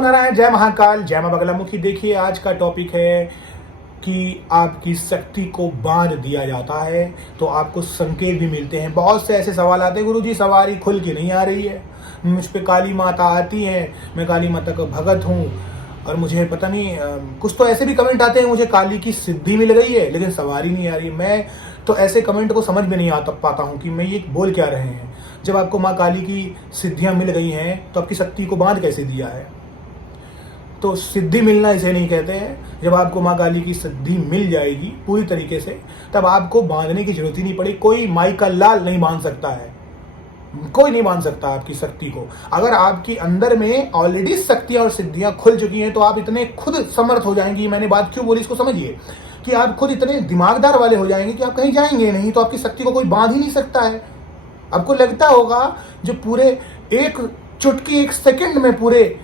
नारायण, जय महाकाल, जय मां बगलामुखी। देखिए, आज का टॉपिक है कि आपकी शक्ति को बांध दिया जाता है तो आपको संकेत भी मिलते हैं। बहुत से ऐसे सवाल आते हैं, गुरुजी सवारी खुल के नहीं आ रही है, मुझ पे काली माता आती है, मैं काली माता का भगत हूँ और मुझे पता नहीं कुछ तो ऐसे भी कमेंट आते हैं, मुझे काली की सिद्धि मिल गई है लेकिन सवारी नहीं आ रही। मैं तो ऐसे कमेंट को समझ में नहीं आता पाता हूँ कि मैं ये बोल क्या रहे हैं। जब आपको माँ काली की सिद्धियाँ मिल गई हैं तो आपकी शक्ति को बांध कैसे दिया है? तो सिद्धि मिलना इसे नहीं कहते हैं। जब आपको माँ काली की सिद्धि मिल जाएगी पूरी तरीके से, तब आपको बांधने की जरूरत ही नहीं पड़ेगी। कोई माई का लाल नहीं बांध सकता है, कोई नहीं बांध सकता आपकी शक्ति को। अगर आपकी अंदर में ऑलरेडी शक्तियां और सिद्धियां खुल चुकी हैं तो आप इतने खुद समर्थ हो जाएंगे। मैंने बात क्यों बोली इसको समझिए, कि आप खुद इतने दिमागदार वाले हो जाएंगे कि आप कहीं जाएंगे नहीं तो आपकी शक्ति को कोई बांध ही नहीं सकता है। आपको लगता होगा जो पूरे एक चुटकी, एक सेकंड में पूरे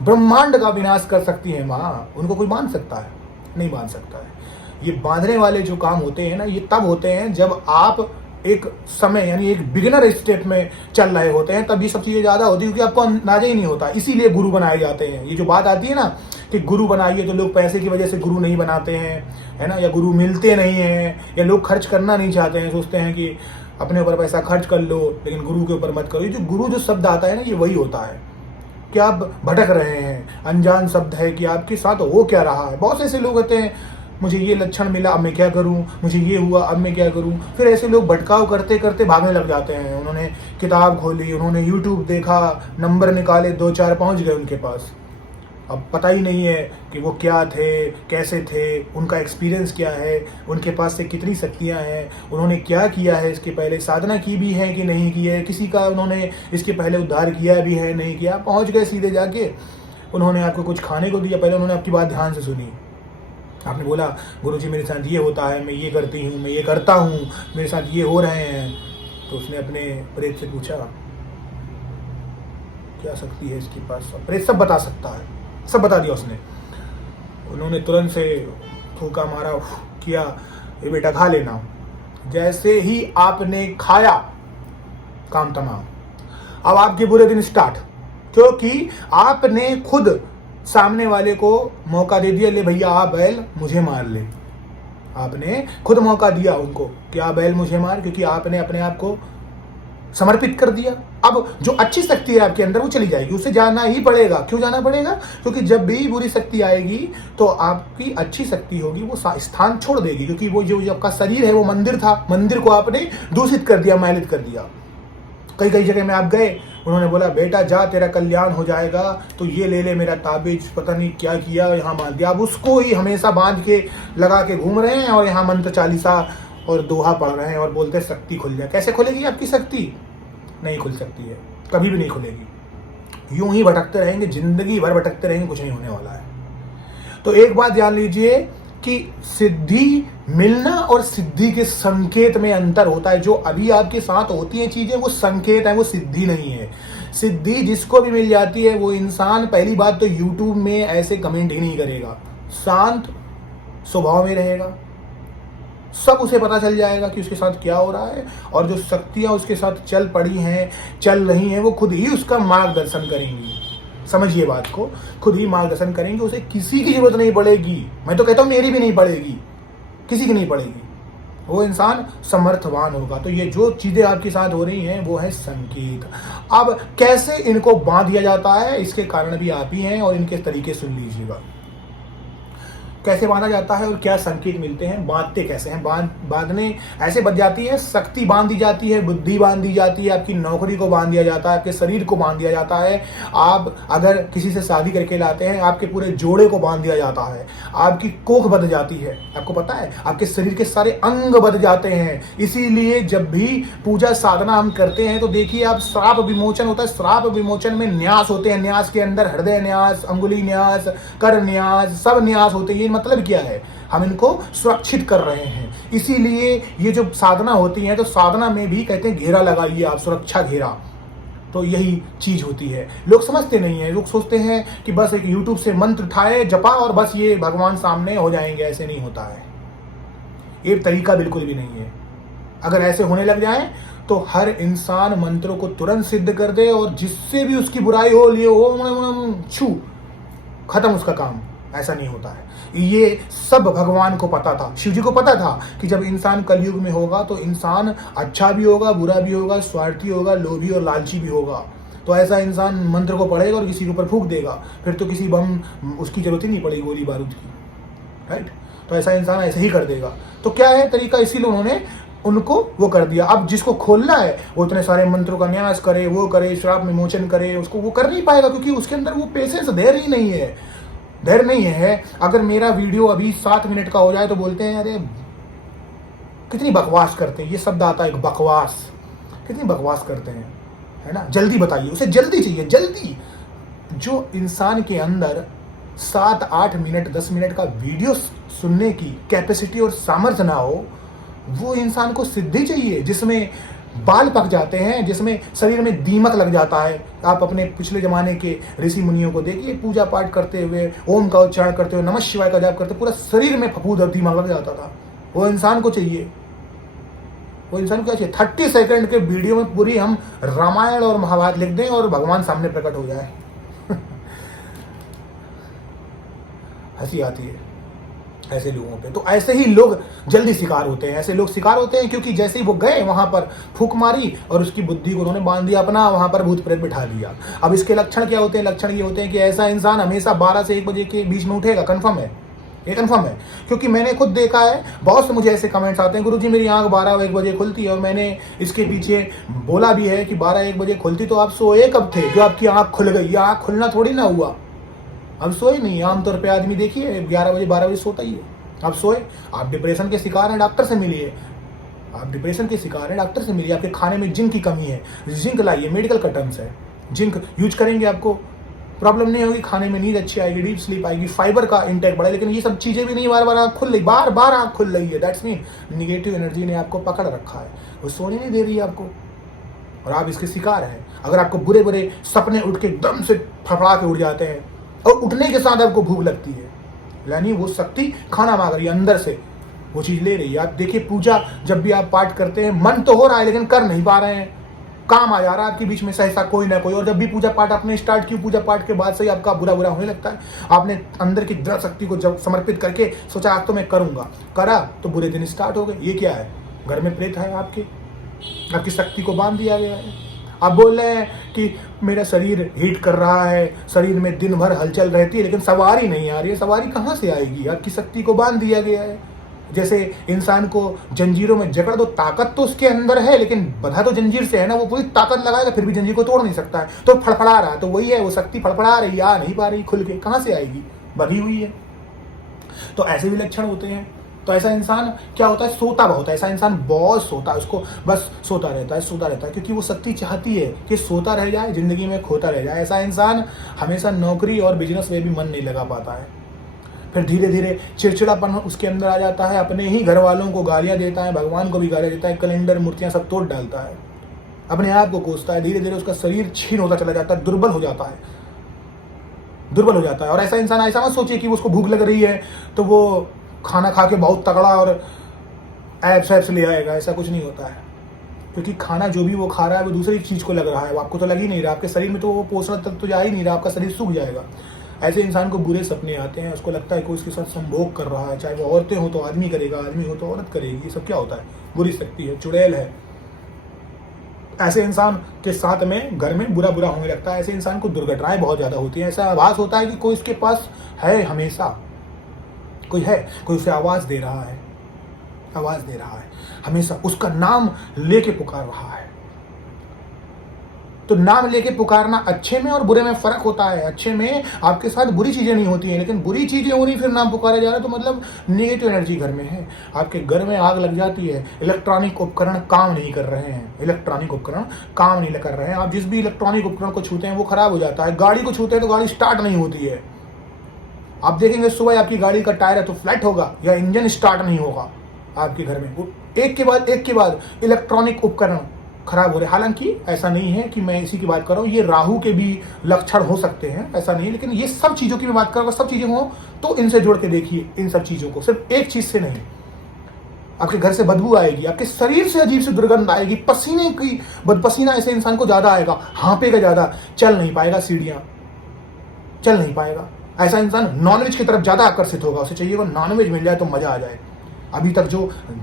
ब्रह्मांड का विनाश कर सकती है माँ, उनको कोई बांध सकता है? नहीं बांध सकता है। ये बांधने वाले जो काम होते हैं ना, ये तब होते हैं जब आप एक समय यानी एक बिगिनर स्टेप में चल रहे होते हैं, तब ये सब चीज़ें ज़्यादा होती है क्योंकि आपको अंदाजा ही नहीं होता। इसीलिए गुरु बनाए जाते हैं। ये जो बात आती है ना कि गुरु बनाइए, तो लोग पैसे की वजह से गुरु नहीं बनाते हैं, है ना, या गुरु मिलते नहीं हैं, या लोग खर्च करना नहीं चाहते हैं, सोचते हैं कि अपने ऊपर पैसा खर्च कर लो लेकिन गुरु के ऊपर मत करो। ये जो गुरु जो शब्द आता है ना, ये वही होता है कि आप भटक रहे हैं, अनजान शब्द है कि आपके साथ हो क्या रहा है। बहुत ऐसे लोग होते हैं, मुझे ये लक्षण मिला अब मैं क्या करूं, मुझे ये हुआ अब मैं क्या करूं। फिर ऐसे लोग भटकाव करते करते भागने लग जाते हैं। उन्होंने किताब खोली, उन्होंने यूट्यूब देखा, नंबर निकाले, 2-4 पहुंच गए उनके पास। अब पता ही नहीं है कि वो क्या थे, कैसे थे, उनका एक्सपीरियंस क्या है, उनके पास से कितनी शक्तियाँ हैं, उन्होंने क्या किया है, इसके पहले साधना की भी है कि नहीं की है, किसी का उन्होंने इसके पहले उद्धार किया भी है नहीं किया। पहुंच गए सीधे जाके, उन्होंने आपको कुछ खाने को दिया, पहले उन्होंने आपकी बात ध्यान से सुनी। आपने बोला गुरुजी मेरे साथ ये होता है, मैं ये करती हूँ, मैं ये करता हूँ, मेरे साथ ये हो रहे हैं। तो उसने अपने प्रेत से पूछा क्या शक्ति है इसके पास? प्रेत सब बता सकता है, सब बता दिया उसने। उन्होंने तुरंत से फूंका मारा, किया, ये बेटा खा लेना। जैसे ही आपने खाया, काम तमाम। अब आपके बुरे दिन स्टार्ट, क्योंकि आपने खुद सामने वाले को मौका दे दिया, ले भैया आ बैल मुझे मार ले। आपने खुद मौका दिया उनको कि आ बैल मुझे मार, क्योंकि आपने अपने आप को समर्पित कर दिया। अब जो अच्छी शक्ति है आपके अंदर वो चली जाएगी, उसे जाना ही पड़ेगा। क्यों जाना पड़ेगा? क्योंकि जब भी बुरी शक्ति आएगी तो आपकी अच्छी शक्ति होगी वो स्थान छोड़ देगी, क्योंकि वो जो आपका शरीर है वो मंदिर था, मंदिर को आपने दूषित कर दिया, मैलित कर दिया। कई कई जगह में आप गए, उन्होंने बोला बेटा जा तेरा कल्याण हो जाएगा, तो ये ले ले मेरा ताबीज, पता नहीं क्या किया, यहाँ बांध दिया। अब उसको ही हमेशा बांध के लगा के घूम रहे हैं और यहाँ मंत्र चालीसा और दोहा पढ़ रहे हैं और बोलते हैं शक्ति खुल जाए। कैसे खुलेगी आपकी शक्ति? नहीं खुल सकती है, कभी भी नहीं खुलेगी। यूं ही भटकते रहेंगे, जिंदगी भर भटकते रहेंगे, कुछ नहीं होने वाला है। तो एक बात जान लीजिए कि सिद्धि मिलना और सिद्धि के संकेत में अंतर होता है। जो अभी आपके साथ होती हैं चीजें वो संकेत है, वो सिद्धि नहीं है। सिद्धि जिसको भी मिल जाती है वो इंसान पहली बात तो यूट्यूब में ऐसे कमेंट ही नहीं करेगा, शांत स्वभाव में रहेगा, सब उसे पता चल जाएगा कि उसके साथ क्या हो रहा है। और जो शक्तियां उसके साथ चल पड़ी हैं, चल रही हैं, वो खुद ही उसका मार्गदर्शन करेंगी। समझिए बात को, खुद ही मार्गदर्शन करेंगे, उसे किसी की जरूरत नहीं पड़ेगी। मैं तो कहता हूं मेरी भी नहीं पड़ेगी, किसी की नहीं पड़ेगी। वो इंसान समर्थवान होगा। तो ये जो चीजें आपके साथ हो रही हैं वो है संकेत। अब कैसे इनको बांध दिया जाता है, इसके कारण भी आप ही हैं और इनके तरीके सुन लीजिएगा। कैसे बांधा जाता है और क्या संकेत मिलते हैं, बांधते कैसे हैं। बांधने ऐसे बच जाती है, शक्ति बांध दी जाती है, बुद्धि बांध दी जाती है, आपकी नौकरी को बांध दिया जाता है, आपके शरीर को बांध दिया जाता है। आप अगर किसी से शादी करके लाते हैं, आपके पूरे जोड़े को बांध दिया जाता है, आपकी कोख बंध जाती है। आपको पता है आपके शरीर के सारे अंग बंध जाते हैं। इसीलिए जब भी पूजा साधना हम करते हैं तो देखिए आप, श्राप विमोचन होता है। श्राप विमोचन में न्यास होते हैं, न्यास के अंदर हृदय न्यास, अंगुली न्यास, कर न्यास, सब न्यास होते हैं। मतलब क्या है, हम इनको सुरक्षित कर रहे हैं। इसीलिए ये जो साधना होती है तो साधना में भी कहते हैं घेरा लगाइए आप, सुरक्षा घेरा। तो यही चीज होती है। लोग समझते नहीं है, लोग सोचते हैं कि बस एक यूट्यूब से मंत्र उठाए, जपा और बस ये भगवान सामने हो जाएंगे। ऐसे नहीं होता है, ये तरीका बिल्कुल भी नहीं है। अगर ऐसे होने लग जाए तो हर इंसान मंत्रों को तुरंत सिद्ध कर दे और जिससे भी उसकी बुराई हो लिए हो छू खत्म उसका काम। ऐसा नहीं होता है। ये सब भगवान को पता था, शिव जी को पता था कि जब इंसान कलयुग में होगा तो इंसान अच्छा भी होगा, बुरा भी होगा, स्वार्थी होगा, लोभी और लालची भी होगा। तो ऐसा इंसान मंत्र को पढ़ेगा और किसी के ऊपर फूंक देगा, फिर तो किसी बम उसकी जरूरत ही नहीं पड़ेगी, गोली बारूद की, राइट। तो ऐसा इंसान ऐसे ही कर देगा। तो क्या है तरीका, इसीलिए उन्होंने उनको वो कर दिया। अब जिसको खोलना है वो इतने सारे मंत्रों का न्यास करे, वो करे, श्राप विमोचन करे, उसको वो कर नहीं पाएगा क्योंकि उसके अंदर वो पेशेंस, धैर्य ही नहीं है, धैर्य नहीं है। अगर मेरा वीडियो अभी 7 मिनट का हो जाए तो बोलते हैं अरे कितनी बकवास करते हैं, ये शब्द आता है बकवास, कितनी बकवास करते हैं, है ना। जल्दी बताइए, उसे जल्दी चाहिए, जल्दी। जो इंसान के अंदर 7, 8 मिनट, 10 मिनट का वीडियो सुनने की कैपेसिटी और सामर्थ्य ना हो, वो इंसान को सिद्धि चाहिए जिसमें बाल पक जाते हैं, जिसमें शरीर में दीमक लग जाता है। आप अपने पिछले जमाने के ऋषि मुनियों को देखिए, पूजा पाठ करते हुए, ओम का उच्चारण करते हुए, नमः शिवाय का जाप करते, पूरा शरीर में फफूंद और दीमक लग जाता था। वो इंसान को चाहिए, वो इंसान को क्या चाहिए, 30 सेकंड के वीडियो में पूरी हम रामायण और महाभारत लिख दें और भगवान सामने प्रकट हो जाए। हंसी आती है ऐसे लोगों पे। तो ऐसे ही लोग जल्दी शिकार होते हैं, ऐसे लोग शिकार होते हैं क्योंकि जैसे ही वो गए वहां पर फूंक मारी और उसकी बुद्धि को उन्होंने बांध दिया अपना, वहां पर भूत प्रेत बिठा लिया। अब इसके लक्षण क्या होते हैं, लक्षण ये होते हैं कि ऐसा इंसान हमेशा 12 से 1 बजे के बीच में उठेगा, कन्फर्म है, ये कन्फर्म है। क्योंकि मैंने खुद देखा है, बहुत से मुझे ऐसे कमेंट्स आते हैं, गुरुजी मेरी आंख 12-1 बजे खुलती है, और मैंने इसके पीछे बोला भी है कि 12-1 बजे खुलती तो आप सोए कब थे जो आपकी आंख खुल गई। आंख खुलना थोड़ी ना हुआ, अब सोए नहीं। आमतौर पे आदमी देखिए 11 बजे 12 बजे सोता ही है। अब सोए, आप डिप्रेशन के शिकार हैं, डॉक्टर से मिलिए। आप डिप्रेशन के शिकार हैं, डॉक्टर से मिलिए। आपके खाने में जिंक की कमी है, जिंक लाइए, मेडिकल का टर्म्स है। जिंक यूज करेंगे आपको प्रॉब्लम नहीं होगी, खाने में नींद अच्छी आएगी, डीप स्लीप आएगी, फाइबर का इंटेक बढ़े। लेकिन ये सब चीजें भी नहीं, बार बार आँख खुल रही, बार बार आँख खुल रही है, दैट्स मीन निगेटिव एनर्जी ने आपको पकड़ रखा है, वो सोने नहीं दे रही है आपको, और आप इसके शिकार हैं। अगर आपको बुरे बुरे सपने उठ के एकदम से फड़फड़ा के उड़ जाते हैं और उठने के साथ आपको भूख लगती है, यानी वो शक्ति खाना मांग रही है, अंदर से वो चीज ले रही है। आप देखिए पूजा जब भी आप पाठ करते हैं, मन तो हो रहा है लेकिन कर नहीं पा रहे हैं, काम आ जा रहा है आपके बीच में सहसा कोई ना कोई। और जब भी पूजा पाठ आपने स्टार्ट की, पूजा पाठ के बाद से ही आपका बुरा बुरा होने लगता है। आपने अंदर की दृढ़ शक्ति को जब समर्पित करके सोचा आज तो मैं करूंगा, करा तो बुरे दिन स्टार्ट हो गए। ये क्या है, घर में प्रेत है आपकी शक्ति को बांध दिया गया है। आप बोल रहे हैं कि मेरा शरीर हीट कर रहा है, शरीर में दिन भर हलचल रहती है लेकिन सवारी नहीं आ रही है। सवारी कहाँ से आएगी, आपकी शक्ति को बांध दिया गया है। जैसे इंसान को जंजीरों में जकड़ दो, ताकत तो उसके अंदर है लेकिन बंधा तो जंजीर से है ना, वो पूरी ताकत लगाएगा फिर भी जंजीर को तोड़ नहीं सकता है, तो फड़फड़ा रहा है। तो वही है, वो शक्ति फड़फड़ा रही है, आ नहीं पा रही खुल के, कहाँ से आएगी, बंधी हुई है। तो ऐसे भी लक्षण होते हैं। तो ऐसा इंसान क्या होता है, सोता बहुत है। ऐसा इंसान बहुत सोता है, उसको बस सोता रहता है क्योंकि वो शक्ति चाहती है कि सोता रह जाए, जिंदगी में खोता रह जाए। ऐसा इंसान हमेशा नौकरी और बिजनेस में भी मन नहीं लगा पाता है। फिर धीरे धीरे चिड़चिड़ापन उसके अंदर आ जाता है, अपने ही घर वालों को गालियां देता है, भगवान को भी गालियां देता है, कैलेंडर मूर्तियां सब तोड़ डालता है, अपने आप को कोसता है। धीरे धीरे उसका शरीर क्षीण होता चला जाता है, दुर्बल हो जाता है। और ऐसा इंसान, ऐसा मत सोचिए कि उसको भूख लग रही है तो वो खाना खा के बहुत तगड़ा और एब्स ले आएगा, ऐसा कुछ नहीं होता है। क्योंकि खाना जो भी वो खा रहा है वो दूसरी चीज को लग रहा है, वो आपको तो लग ही नहीं रहा, आपके शरीर में तो वो पोषण तत्व तो जा ही नहीं रहा, आपका शरीर सूख जाएगा। ऐसे इंसान को बुरे सपने आते हैं, उसको लगता है कि उसके साथ संभोग कर रहा है, चाहे वो औरतें हो तो आदमी करेगा, आदमी हो तो औरत करेगी। ये सब क्या होता है, बुरी शक्ति है, चुड़ैल है। ऐसे इंसान के साथ में घर में बुरा बुरा होने लगता है। ऐसे इंसान को दुर्घटनाएं बहुत ज्यादा होती हैं। ऐसा आभास होता है कि कोई इसके पास है, हमेशा कोई है, कोई उसे आवाज दे रहा है, हमेशा उसका नाम लेके पुकार रहा है। तो नाम लेके पुकारना, अच्छे में और बुरे में फर्क होता है। अच्छे में आपके साथ बुरी चीजें नहीं होती हैं, लेकिन बुरी चीजें हो रही फिर नाम पुकारा जा रहा है, तो मतलब नेगेटिव एनर्जी घर में है। आपके घर में आग लग जाती है, इलेक्ट्रॉनिक उपकरण काम नहीं कर रहे हैं, आप जिस भी इलेक्ट्रॉनिक उपकरण को छूते हैं वो खराब हो जाता है। गाड़ी को छूते हैं तो गाड़ी स्टार्ट नहीं होती है। आप देखेंगे सुबह आपकी गाड़ी का टायर है तो फ्लैट होगा या इंजन स्टार्ट नहीं होगा आपके घर में। एक के बाद इलेक्ट्रॉनिक उपकरण खराब हो रहे। हालांकि ऐसा नहीं है कि मैं इसी की बात कर रहा हूँ, ये राहु के भी लक्षण हो सकते हैं, ऐसा नहीं है। लेकिन ये सब चीजों की मैं बात कर रहा हूँ, सब चीजें हो तो इनसे जोड़ के देखिए, इन सब चीजों को, सिर्फ एक चीज से नहीं। आपके घर से बदबू आएगी, आपके शरीर से अजीब सी दुर्गंध आएगी, पसीने की पसीना ऐसे इंसान को ज़्यादा आएगा, हाँपेगा ज़्यादा, चल नहीं पाएगा सीढ़ियाँ, चल नहीं पाएगा। ऐसा इंसान नॉनवेज की तरफ ज़्यादा आकर्षित होगा, उसे चाहिए वो नॉनवेज मिल जाए तो मज़ा आ जाए। अभी तक जो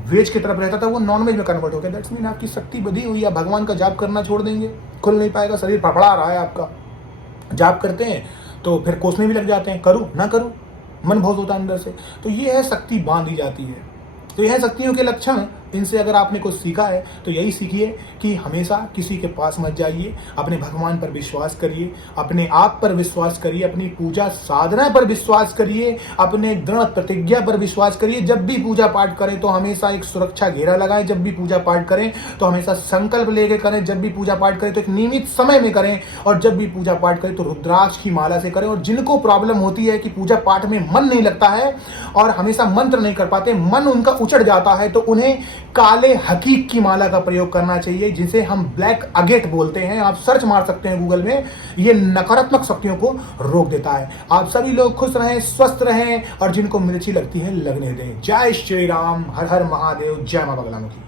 वेज की तरफ रहता था वो नॉनवेज में कन्वर्ट हो गया। दैट्स मीन आपकी शक्ति बधी हुई है, भगवान का जाप करना छोड़ देंगे, खुल नहीं पाएगा, शरीर फड़फड़ा रहा है आपका। जाप करते हैं तो फिर कोसने भी लग जाते हैं, करूँ ना करूँ, मन बहुत होता है अंदर से। तो ये है शक्ति बांधी जाती है। तो यह शक्तियों के लक्षण, इनसे अगर आपने कुछ सीखा है तो यही सीखिए कि हमेशा किसी के पास मत जाइए, अपने भगवान पर विश्वास करिए, अपने आप पर विश्वास करिए, अपनी पूजा साधना पर विश्वास करिए, अपने दृढ़ प्रतिज्ञा पर विश्वास करिए। जब भी पूजा पाठ करें तो हमेशा एक सुरक्षा घेरा लगाएं, जब भी पूजा पाठ करें तो हमेशा संकल्प लेके करें, जब भी पूजा पाठ करें तो एक नियमित समय में करें, और जब भी पूजा पाठ करें तो रुद्राक्ष की माला से करें। और जिनको प्रॉब्लम होती है कि पूजा पाठ में मन नहीं लगता है और हमेशा मंत्र नहीं कर पाते, मन उनका उचट जाता है, तो उन्हें काले हकीक की माला का प्रयोग करना चाहिए, जिसे हम ब्लैक अगेट बोलते हैं। आप सर्च मार सकते हैं गूगल में, ये नकारात्मक शक्तियों को रोक देता है। आप सभी लोग खुश रहें, स्वस्थ रहें, और जिनको मिर्ची लगती है लगने दें। जय श्री राम, हर हर महादेव, जय मां बगलामुखी।